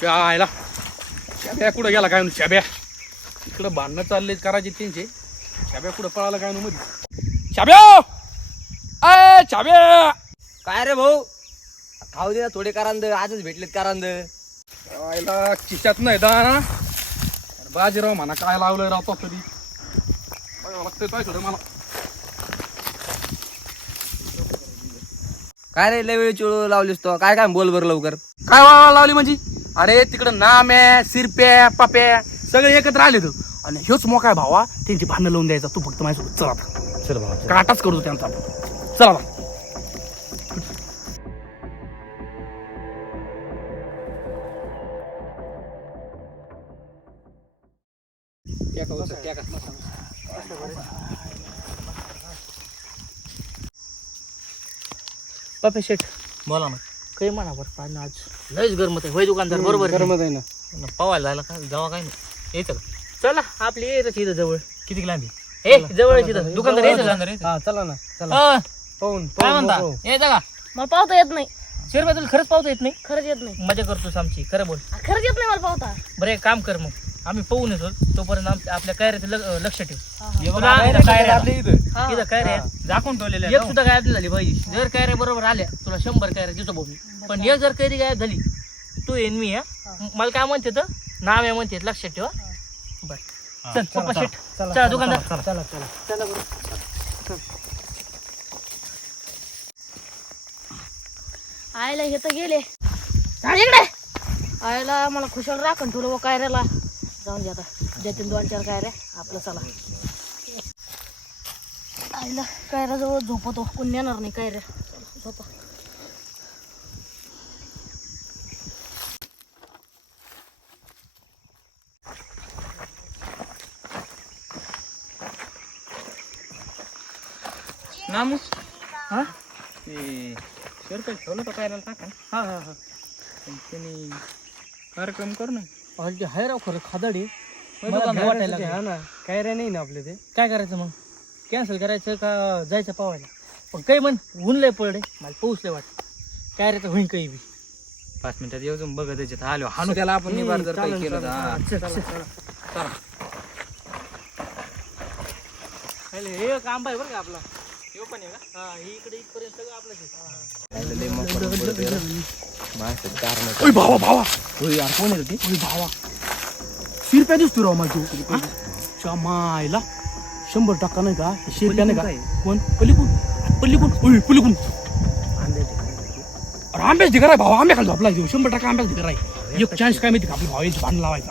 शायला. शाब्या कुठं गेला काय म्हणून? शाब्या. इकडं भांडणं चालले करायचे त्यांचे. शाब्या कुठं पळाला काय म्हणून मध्ये शाब्या! अय शाब्या! काय रे भाऊ? खाऊ दे ना थोडे करांद. आजच भेटलेत करांद. आयला खिशात नाही दा बाजीराव म्हणा काय लावलंय राव तरी. बघावं लागतंय काय थोडं मला. काय रे लय वेळ चिळू लावलीस तो. काय काय बोल बरं लवकर. काय वाळवा लावली म्हणजे? अरे तिकडं नाम्या सिरप्या पाप्या सगळे एकत्र आले तर आणि ह्योच मोका आहे भावा त्यांची भांडणं लावून द्यायचा तू फक्त माझ्यासोबत चला आता. चल भाऊ काटाच करतो त्यांचा आपण. चला आता. शेट बोला ना काही म्हणा बरं पाणी आज? लयच गरमत आहे. होय दुकानदार बरोबर आहे. आहे ना. ना, पवायला जायला काय जावा काय नाही. यायचं का? चला आपली येतच इथं जवळ. किती लांबी ए जवळ इथं. दुकानदार येतं का? हा चला ना चला. अं, पाहून काय म्हणता? यायचं का? मला पावता येत नाही. शेरबा तुला खरंच पावता येत नाही? खरंच येत नाही. मजा करतोस आमची. खरं बोल. खरंच येत नाही मला पावता. बरं एक काम कर मग. आम्ही पाहून येतो. तोपर्यंत आमच्या आपल्या कायऱ्याचं लक्ष ठेव. बघा, तुला कायऱ्या कायऱ्या. इथं. इथं झाकून ठेवलेले एक सुद्धा गायब नाही झाली पाहिजे जर काय रे बरोबर आल्या तुला शंभर काय रे देतो भाऊ मी. पण एक जर कैरी गायब झाली तू येईन मी हा. मला काय म्हणते तर नाव आहे म्हणते लक्षात ठेवा बर. चल पप्पा शेट चला. दुकानदार. चला चला आयला हे तर गेले. झाड इकडे आयला मला खुशाल राखण ठेवलं व कायऱ्याला. जाऊन दे आता देतील दोन चार कायऱ्या आपलं चला आईला कायऱ्याजवळ झोपतो कोण नेणार नाही कायऱ्या चला, झोपा नामू हा सर काही ठेवलं का काय टाका हा हा हा त्यांनी कार्यक्रम कर ना हाय राव खरं खादाडी. मला वाटायला लागली. हा ना काय रे नाही ना आपले ते. काय करायचं मग? कॅन्सल करायचं का जायचं पावायला? पण काही म्हण ऊन लय पडले मला पाऊस लय वाटत काय रे तर होईन काही बी. पाच मिनिटात येऊ जाऊन बघत याच्यात आलो. हाणू त्याला आपण निवार जर काही केलं तर. हा. चल. पहिले हे आहे बरं का आपला. हे पण हा हे ओय भावा भावा. यार कोण आहे रे ते? ओय भावा. शिरप्या दिसतो राव माझी मायला शंभर टक्का नाही का? शिरप्या नाही का? कोण? पलीकून पलीकून ओय पलीकून अरे आंब्याच ढिगर आहे भावा. आंब्या खाली झोपला देऊ शंभर टक्का आंब्याच ढिगर आहे. एक चान्स काय माहिती का आपल्या भावाची भांडण लावायचा?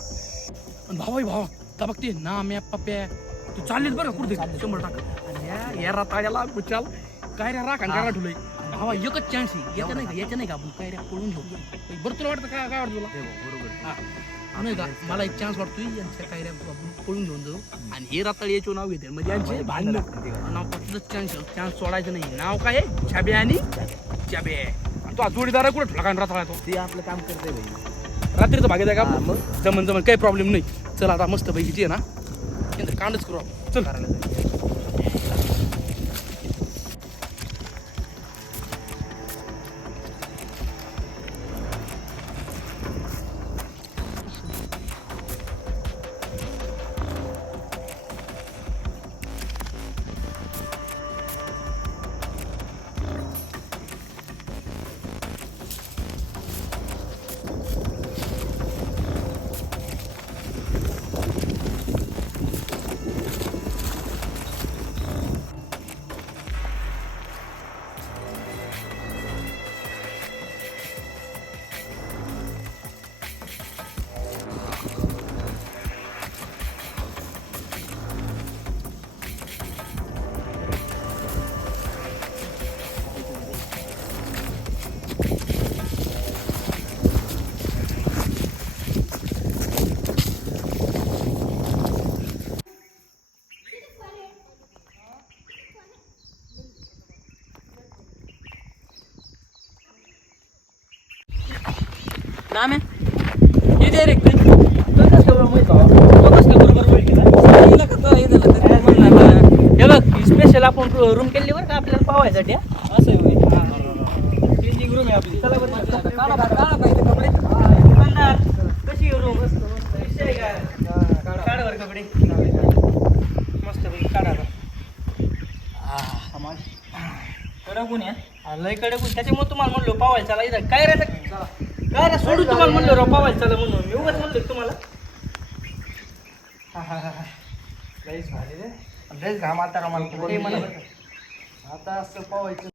आणि भावा भावा तर बघते ना म्या पप्प्या तू चाललीस बरं का कुठे शंभर टक्का. या- राताळ्याला कुचाल काय रे राखण काय ठेवलंय भावा एकच चान्स आहे. याच्या नाही का? याच्या नाही का? आपण काय रे पळून घेऊ. बरं तुला वाटतं काय काय वाटतं तुला? हा. नाही का? मला एक चान्स वाटतोय. यांच्या काय रे आपण पळून घेऊन जाऊ. आणि हे राताळी याचे नाव घेते म्हणजे यांचे भांडण. नाव फक्त चान्स चान्स सोडायचं नाही. नाव काय आहे? छाबे आणि छाबे. आणि तो जोडीदार कुठे ठेवला काय राताळा तो ते आपलं काम करते भाई रात्रीचं भागेत आहे का? मग? जमन जमन. काही प्रॉब्लेम नाही. चल आता मस्त पैकी आहे ना. कांडच करू आपण. चल. रामे? किती आहे रे हे बघ स्पेशल आपण रूम केली बरं का आपल्याला पावायसाठी असं चेंजिंग रूम आहे आपली. दुकानदार कशी रूम विषय काय? काढा बरं कपडे. मस्त पैकी काढा बरं. कडकून या लय कडकून त्याच्यामुळे तुम्हाला म्हणलो पावायला चला इथं. काय राहतं काय रे सोडू तुम्हाला म्हणलो राव पावायला चला म्हणून. मी उगाच म्हणलो का तुम्हाला? लईच भारी रे. लईच घाम आता रमाला हे मला आता असं पावायचं.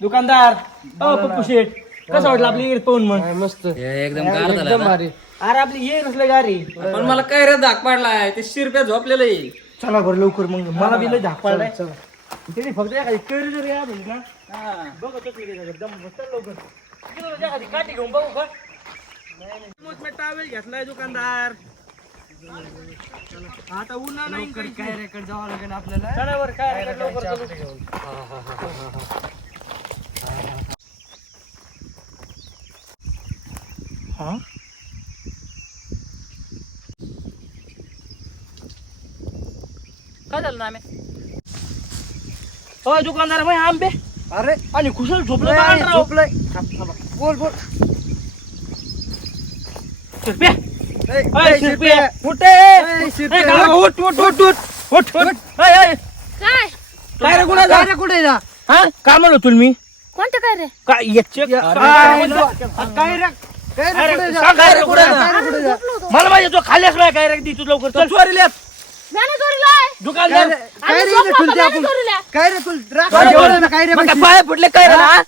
दुकानदार अ पप्पू शेठ कसं वाटलं आपली पाहून मग? मस्त. एकदम गार झाला. अरे आपली येर असलं गारी. पण मला काय रे धाक पाडलाय. ते शिरप्या झोपलेलं आहे. चला बरं लवकर मग. मला बी लय धाक पडलाय त्याने फक्त एखादी कैरी जर या म्हणजे ना बघ दम चल लवकर. एखादी काठी घेऊन बघू का? मी टावेल घेतलाय दुकानदार. आता उन्हा नाही काय रेकॉर्ड जावं लागेल आपल्याला? चला बरं काय रे, लवकर चलू. हा? काय झालं ना आम्ही. हो दुकानदार भाई आंबे. अरे आणि खुशाल झोपलं का अंडराव? झोपलंय. बोल बोल. शिरप्या. ए, अय, ए, शिरप्या. उठ ए. ए, ए, शिरप्या. गावा, उठ उठ उठ उठ. उठ उठ. अय, अय. काय काय? रे कुठे काय रे, कुठे जा? हा? काय म्हणलो तुला मी कोणतं काय रे? काय काय रे काय रे? अरे, कुठे जा? सांग काय रे, कुठे जा? काय रे, कुठे जा? मला माहिती तो खाल्ल्यास नाही काय रे ती तू लवकर चल. चोरीला मॅने चोरीलाय दुकानदार काय रे. झोपला खुलते आपण चोरीला काय रे काय आला रे? ना, काय रे मग काय पैसे? पाय फुटले काय रे ना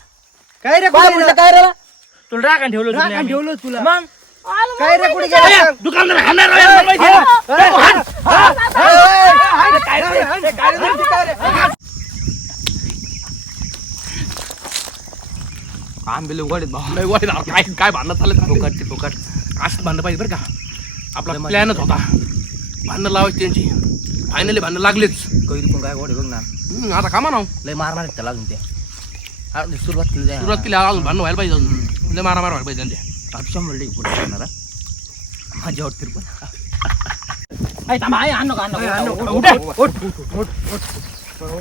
काय रे पाय कुठे फुटले जा? काय रे तुला राखण ठेवलं आम्ही. ठेवलं तुला. मग? आलं काय रे कुठे दुकानदार हाणणार आहे, मला माहिती आहे. ए, हाण, हाण. ए, काय रे, ए, काय रे, माहिती काय रे? आंबे लय वाढत भाऊ लय वाढत काय काय भांडणं चालत फुकट ते फुकट. असं भांडणं पाहिजे बरं का. आपला प्लॅनच होता. भांडणं लावायची त्यांची. फायनली भांडणं लागलेच. कैरी पण काय गोडे बघ ना हम्म, आता कामा ना लय मारणार आहेत त्याला अजून ते. हा, सुरुवात केली जाय. सुरुवात केली अजून भांडणं व्हायला पाहिजे अजून. लय मारा मारा व्हायला पाहिजे त्यांच्या शंभर टक्के पुढे करणार हा. माझ्या वाटतील पण. थांबा, ए, हाण नको, हाण नको. उठ, उठ, उठ.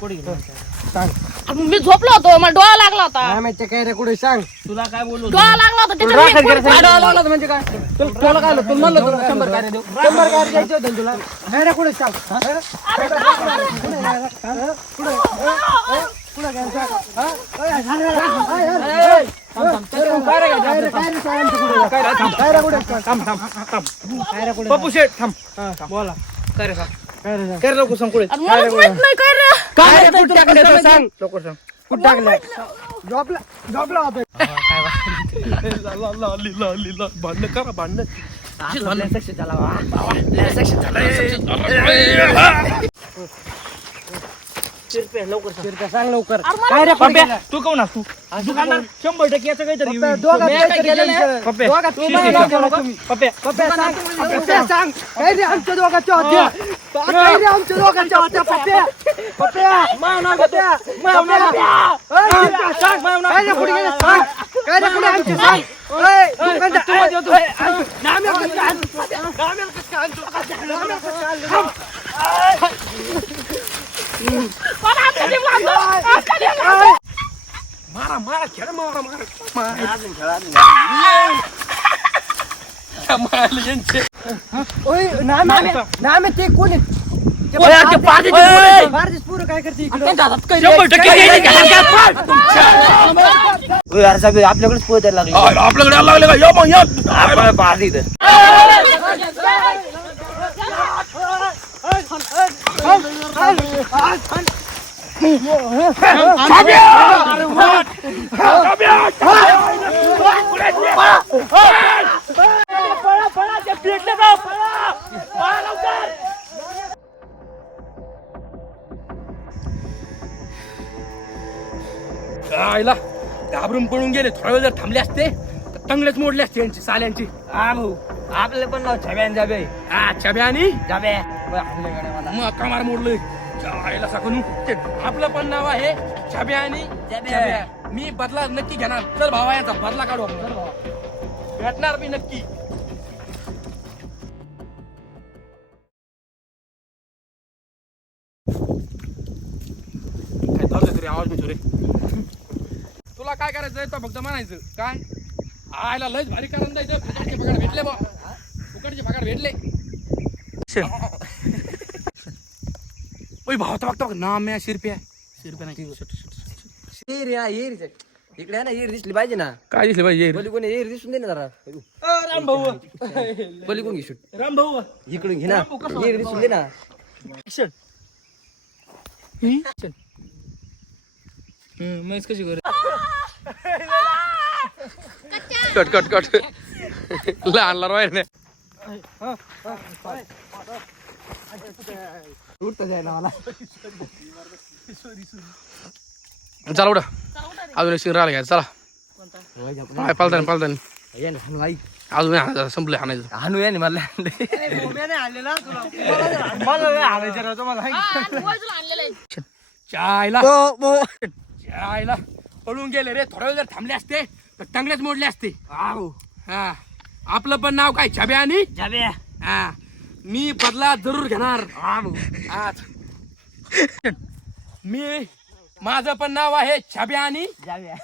कुठे गेला? अरे मी झोपलो होतो मला डोळा लागला होता काय रे कुठे सांग तुला काय बोललो डोळा लागला होता मी. म्हणजे काय तुला तुला काय तुला म्हणलं तुला शंभर काय देऊ शंभर काय द्यायचे होते ना तुला काय रे कुठे सांग हा? अरे, अरे, पप्पू शेठ थांब बोला काय रे सांग काय रे सांग काय रे लवकर सांग कुठे? मलाच माहीत नाही काय रे? काय रे कुठे टाकलं ते सांग. लवकर सांग. कुठे टाकलं जॉबला जॉबला होता भांडणं करा भांडणं. लवकर सांग. सांग लवकर. काय रे कुठे पप्प्या, तू कोण असतो दुकानदार शंभर टक्के याचं काहीतरी दोघात मी काहीतरी केलं नाही. केलं. पप्प्या, दोघात तू नाव ठेवलं ठेवलं तुम्ही. पप्प्या, पप्प्या सांग. पप्प्या सांग. काय रे आमच्या दोघांच्या होत्या? काय रे आमच्या दोघांच्या होत्या पप्प्या? पप्प्या पप्प्या पप्प्या ओय, शिरप्या, सांग. काय रे कुठे गेले? सांग. काय रे कुठे आमचे सांग. ओय, दुकानदार, ओय, ओय, आण. नाम्या कसं काय आणतो? नाम्या कसं काय आणतो? नाम्या कसं काय आणतो? मारा मारा खेळ मारा मारा यांचे ओय, ते कोणी आहे? ते ओय, काय करते का? आपल्याकडेच पोहोचायला लागले आपल्याकडे लागले का या मग या पार्टी आईला घाबरून पळून गेले. थोडा वेळ जर थांबले असते तर टंगलेच मोडले असते यांची साल्यांची. हा भाऊ. आपलं पण नाव छब्यान जाबे. हा छब्या आणि जाबे. गाड्या मला मग कमार मोडलोय. जायला साकनू आपलं पण नाव आहे छब्या आणि छब्या. मी बदला नक्की घेणार. चल भावा याचा बदला काढू आपण. चल भावा. भेटणार मी नक्की. काय चालू तरी आवाज मिळतो रे. तुला काय करायचं तो फक्त म्हणायचं. काय? आयला लयच भारी कारण जायचं फुकटचे पगार भेटले बा फुकटचे पगार भेटले. ओय भाव तर बघता ना म्या शिरप्या शिरप्या नाही. येर या येर इकडे आहे ना येर दिसली पाहिजे ना. काय दिसले पाहिजे पली कोणी येर दिसून दे ना जरा. राम भाऊ. पली कोण घे शूट राम भाऊ. इकडून घे ना. येर दिसून दे ना. मग कशी कर? Cut cut cut. लहान लहान वायर नाही. उठतं जायला मला चला उडा अजून एक शिंग राहिला घ्या चला. पाय पालतानी पालतानी. अजून नाही हाणायचं, संपलं हाणायचं. हाणू या मला चायला. चायला. पळून गेले रे थोडा वेळ जर थांबले असते तर टंगलेच मोडले असते. हा. आपलं पण नाव काय छब्या आणि? जाबे हा. मी बदला जरूर घेणार. आज. मी माझं पण नाव आहे छब्या आणि जाबे